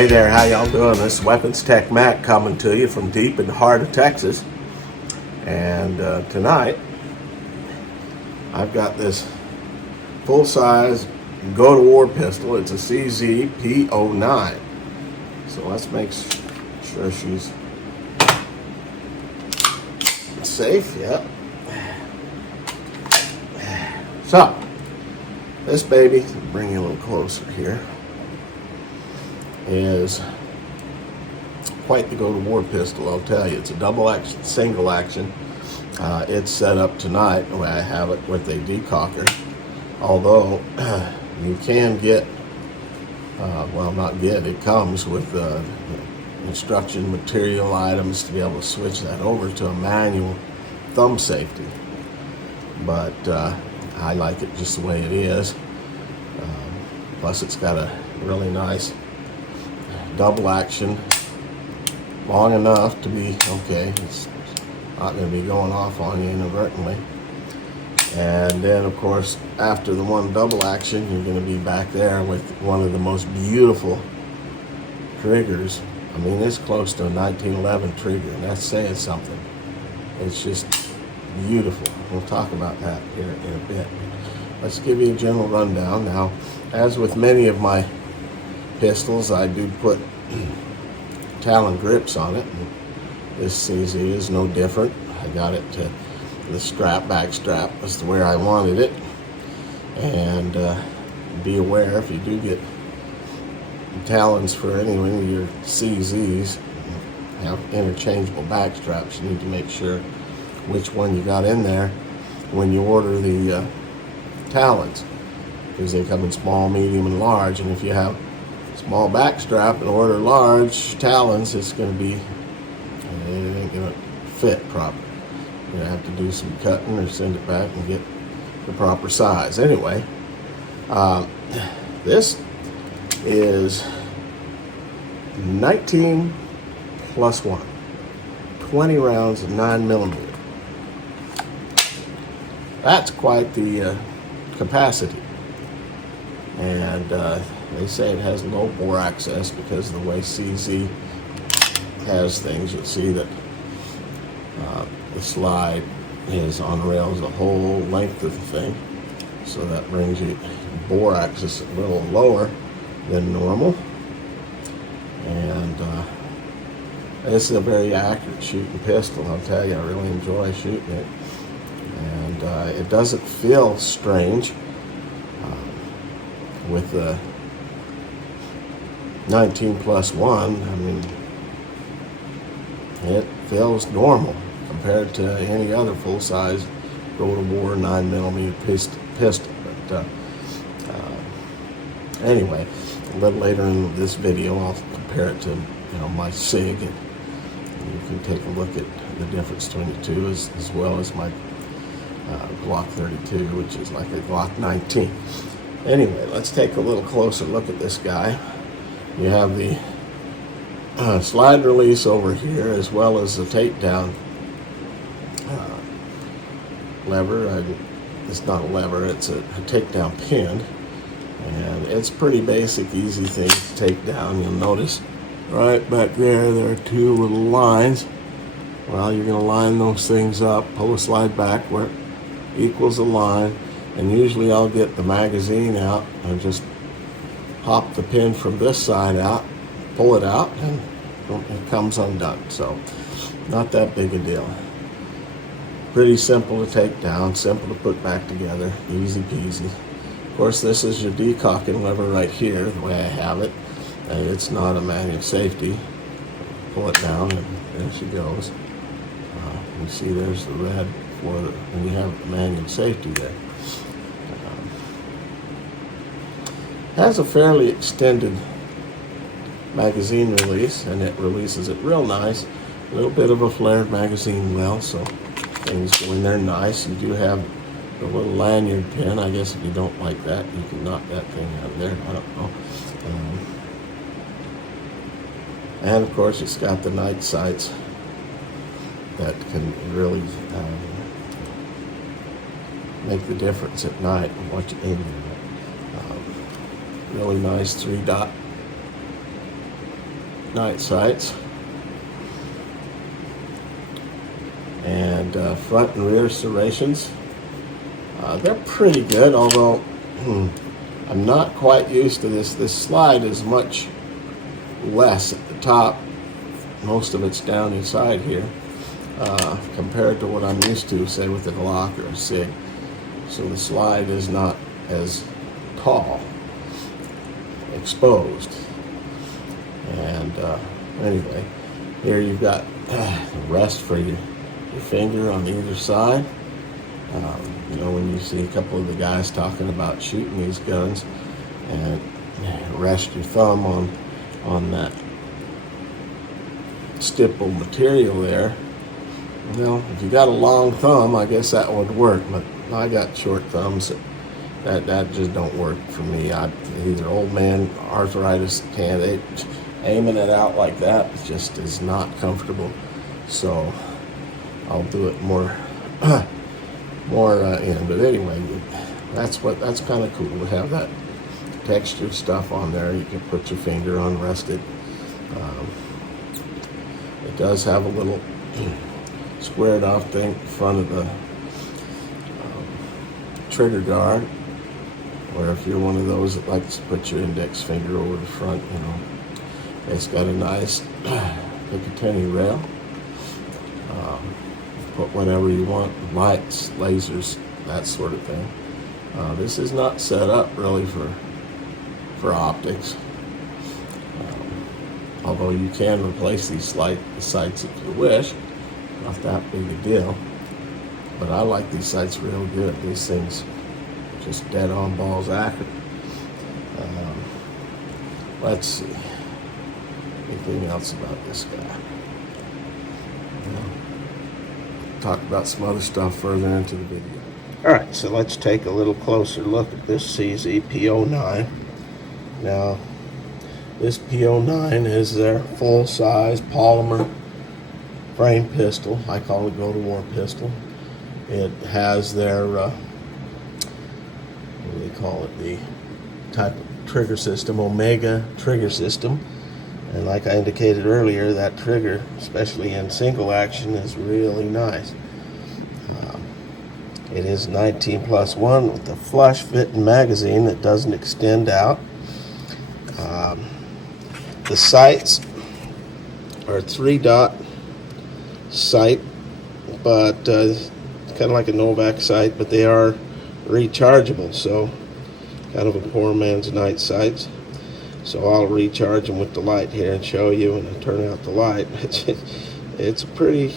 Hey there, how y'all doing? This is Weapons Tech Mac coming to you from deep in the heart of Texas. And tonight, I've got this full-size go-to-war pistol. It's a CZ P09. So let's make sure she's safe. Yep. So, this baby, bring you a little closer here, is quite the go-to-war pistol, I'll tell you. It's a double action, single action. It's set up tonight the way I have it with a decocker. Although you can get, well, not get, it comes with instruction material items to be able to switch that over to a manual thumb safety. But I like it just the way it is. Plus it's got a really nice double action, long enough to be okay. It's not going to be going off on you inadvertently. And then of course, after the one double action, you're going to be back there with one of the most beautiful triggers. I mean, it's close to a 1911 trigger, and that's saying something. It's just beautiful. We'll talk about that here in a bit. Let's give you a general rundown. Now, as with many of my pistols, I do put Talon grips on it. And this CZ is no different. I got it to the strap, back strap, was where I wanted it. And be aware, if you do get Talons for any of your CZs, have interchangeable back straps, you need to make sure which one you got in there when you order the Talons, because they come in small, medium, and large. And if you have small back strap and order large Talons, it's going to be, it ain't going to fit properly. You're going to have to do some cutting or send it back and get the proper size. Anyway, this is 19 plus 1, 20 rounds of 9mm. That's quite the capacity. And they say it has low bore access because of the way CZ has things. You'll see that the slide is on rails the whole length of the thing. So that brings you bore access a little lower than normal. And this is a very accurate shooting pistol. I'll tell you, I really enjoy shooting it. And it doesn't feel strange with the 19 plus 1. I mean, it feels normal compared to any other full-size go-to-war 9mm pistol. But anyway, a little later in this video, I'll compare it to my SIG, and you can take a look at the difference between the two, as well as my Glock 32, which is like a Glock 19. Anyway, let's take a little closer look at this guy. You have the slide release over here, as well as the takedown lever. It's not a lever, it's a takedown pin. And it's pretty basic, easy thing to take down. You'll notice right back there, there are two little lines. Well, you're going to line those things up, pull the slide back where it equals the line, and usually I'll get the magazine out and just pop the pin from this side out, pull it out, and it comes undone. So not that big a deal. Pretty simple to take down, simple to put back together, easy peasy. Of course, this is your decocking lever right here, the way I have it. And it's not a manual safety. Pull it down, and there she goes. You see there's the red for the, and you have the manual safety there. Has a fairly extended magazine release, and it releases it real nice. A little bit of a flared magazine well, so things go in there nice. You do have the little lanyard pin. I guess if you don't like that, you can knock that thing out of there. I don't know. And of course, it's got the night sights that can really make the difference at night and what you're aiming at. Really nice 3-dot night sights. And front and rear serrations. They're pretty good, although I'm not quite used to this. This slide is much less at the top. Most of it's down inside here compared to what I'm used to, say with a Glock or a SIG. So the slide is not as tall, exposed. And anyway, here you've got the rest for your finger on either side. You know, when you see a couple of the guys talking about shooting these guns, and rest your thumb on that stippled material there. Well, if you got a long thumb, I guess that would work, but I got short thumbs. That just don't work for me. Either old man arthritis can't. Aiming it out like that just is not comfortable. So I'll do it more in. But anyway, that's kind of cool to have that textured stuff on there. You can put your finger on, rest it. It does have a little squared off thing in front of the trigger guard, where if you're one of those that likes to put your index finger over the front, you know, it's got a nice Picatinny rail. Put whatever you want, lights, lasers, that sort of thing. This is not set up really for optics. Although you can replace these sights if you wish. Not that big a deal. But I like these sights real good. These things just dead on balls accurate. Let's see. Anything else about this guy? Talk about some other stuff further into the video. Alright, so let's take a little closer look at this CZ P09. Now, this P09 is their full-size polymer frame pistol. I call it go-to-war pistol. It has their, what do they call it, the type of trigger system, Omega trigger system. And like I indicated earlier, that trigger, especially in single action, is really nice. It is 19+1 with a flush fitting magazine that doesn't extend out. The sights are a 3-dot sight, but kind of like a Novak sight, but they are rechargeable, so kind of a poor man's night sights. So I'll recharge them with the light here and show you, and I turn out the light. It's a pretty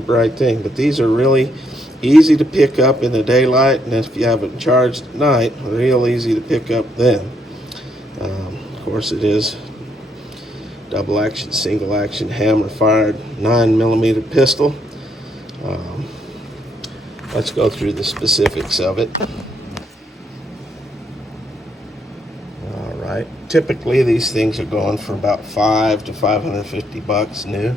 bright thing, but these are really easy to pick up in the daylight, and if you have it charged at night, real easy to pick up then. Of course, it is double action, single action, hammer fired 9mm pistol. Let's go through the specifics of it. Alright, typically these things are going for about $500 to $550 new.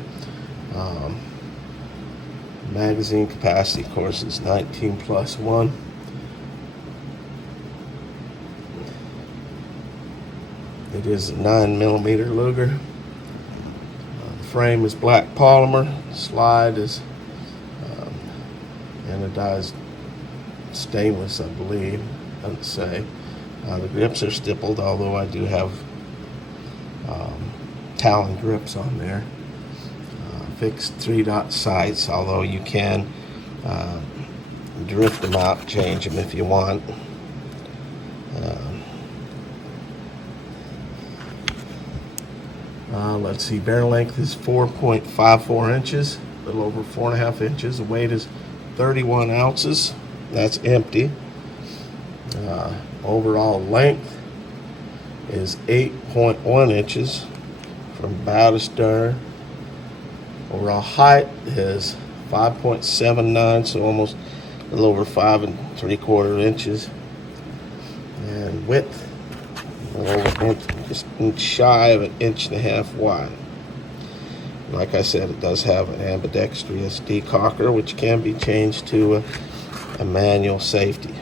Magazine capacity, of course, is 19+1. It is a 9mm Luger. The frame is black polymer. The slide is anodized stainless, I believe. Doesn't say. The grips are stippled, although I do have Talon grips on there. Fixed 3-dot sights, although you can drift them out, change them if you want. Let's see, barrel length is 4.54 inches, a little over 4.5 inches. The weight is 31 ounces. That's empty. Overall length is 8.1 inches from bow to stern. Overall height is 5.79, so almost a little over 5 3/4 inches. And width, just shy of 1.5 inches wide. Like I said, it does have an ambidextrous decocker, which can be changed to a manual safety.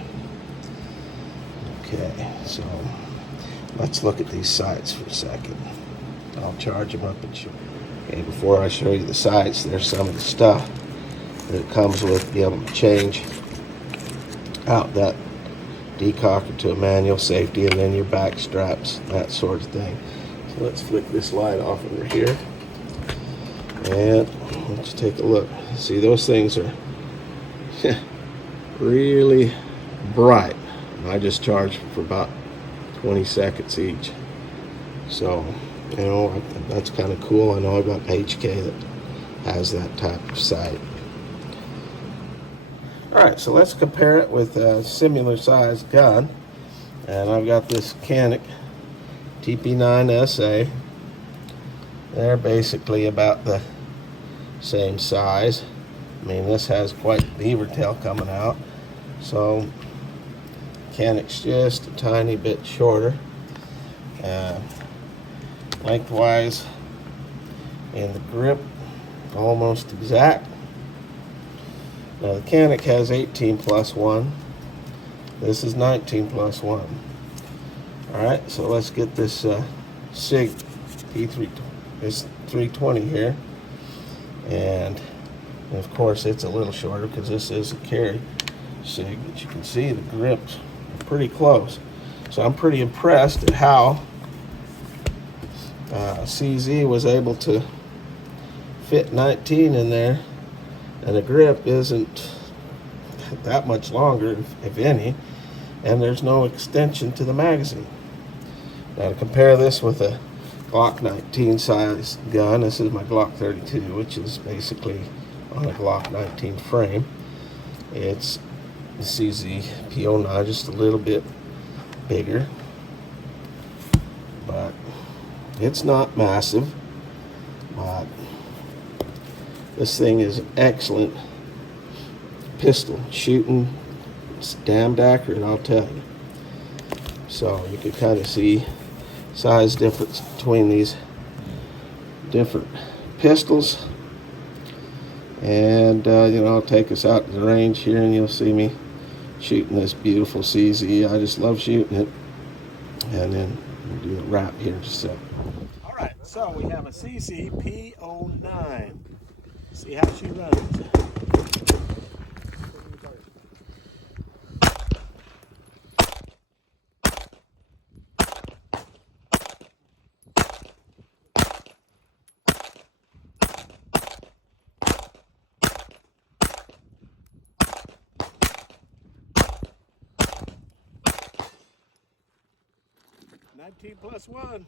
Okay, so let's look at these sights for a second. I'll charge them up and show. Okay, before I show you the sights, there's some of the stuff that it comes with. Be able to change out that decocker to a manual safety, and then your back straps, that sort of thing. So let's flick this light off over here, and let's take a look. See, those things are really bright. I just charged for about 20 seconds each. So, you know, that's kind of cool. I know I've got HK that has that type of sight. Alright, so let's compare it with a similar sized gun. And I've got this Canik TP9 SA. They're basically about the same size. I mean, this has quite beaver tail coming out. So, Canik's just a tiny bit shorter. Lengthwise, and the grip almost exact. Now the Canik has 18+1. This is 19+1. Alright, so let's get this SIG P3, this 320 here. And of course it's a little shorter because this is a carry SIG, but you can see the grips are pretty close. So I'm pretty impressed at how CZ was able to fit 19 in there, and the grip isn't that much longer, if any, and there's no extension to the magazine. Now to compare this with a Glock 19 size gun, this is my Glock 32, which is basically on a Glock 19 frame. It's the CZ P09, just a little bit bigger, but it's not massive. But this thing is an excellent pistol. Shooting, it's damned accurate, I'll tell you. So you can kind of see size difference between these different pistols. And you know, I'll take us out to the range here and you'll see me shooting this beautiful CZ. I just love shooting it. And then we'll do a wrap here in just a second. Alright, so we have a CZ P09. See how she runs. 19+1.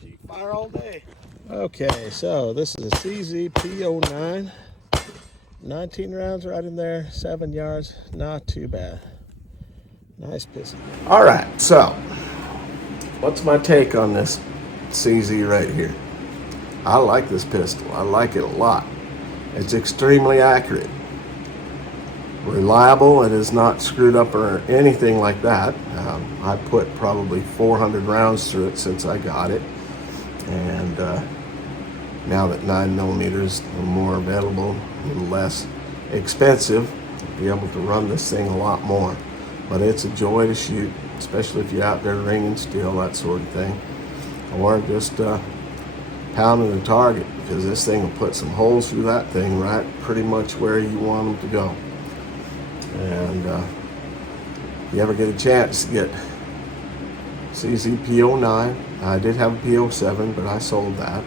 She fire all day. Okay, so this is a CZ P09. 19 rounds right in there, 7 yards, not too bad. Nice pistol. All right, so what's my take on this CZ right here? I like this pistol. I like it a lot. It's extremely accurate, reliable. It is not screwed up or anything like that. I put probably 400 rounds through it since I got it, and now that 9mm is more available, a little less expensive, I'll be able to run this thing a lot more. But it's a joy to shoot, especially if you're out there ringing steel, that sort of thing, or just pounding the target, because this thing will put some holes through that thing right pretty much where you want them to go. And if you ever get a chance to get CZ P09, I did have a P07, but I sold that.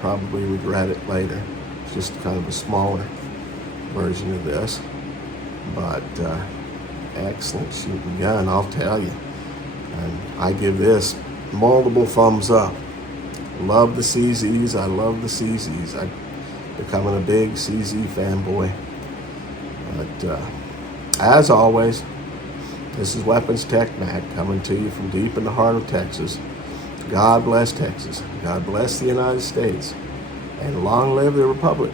Probably regret it later. It's just kind of a smaller version of this, but excellent shooting gun, I'll tell you. And I give this multiple thumbs up. Love the CZs. I love the CZs. I'm becoming a big CZ fanboy. But as always, this is Weapons Tech Mac coming to you from deep in the heart of Texas. God bless Texas. God bless the United States. And long live the Republic.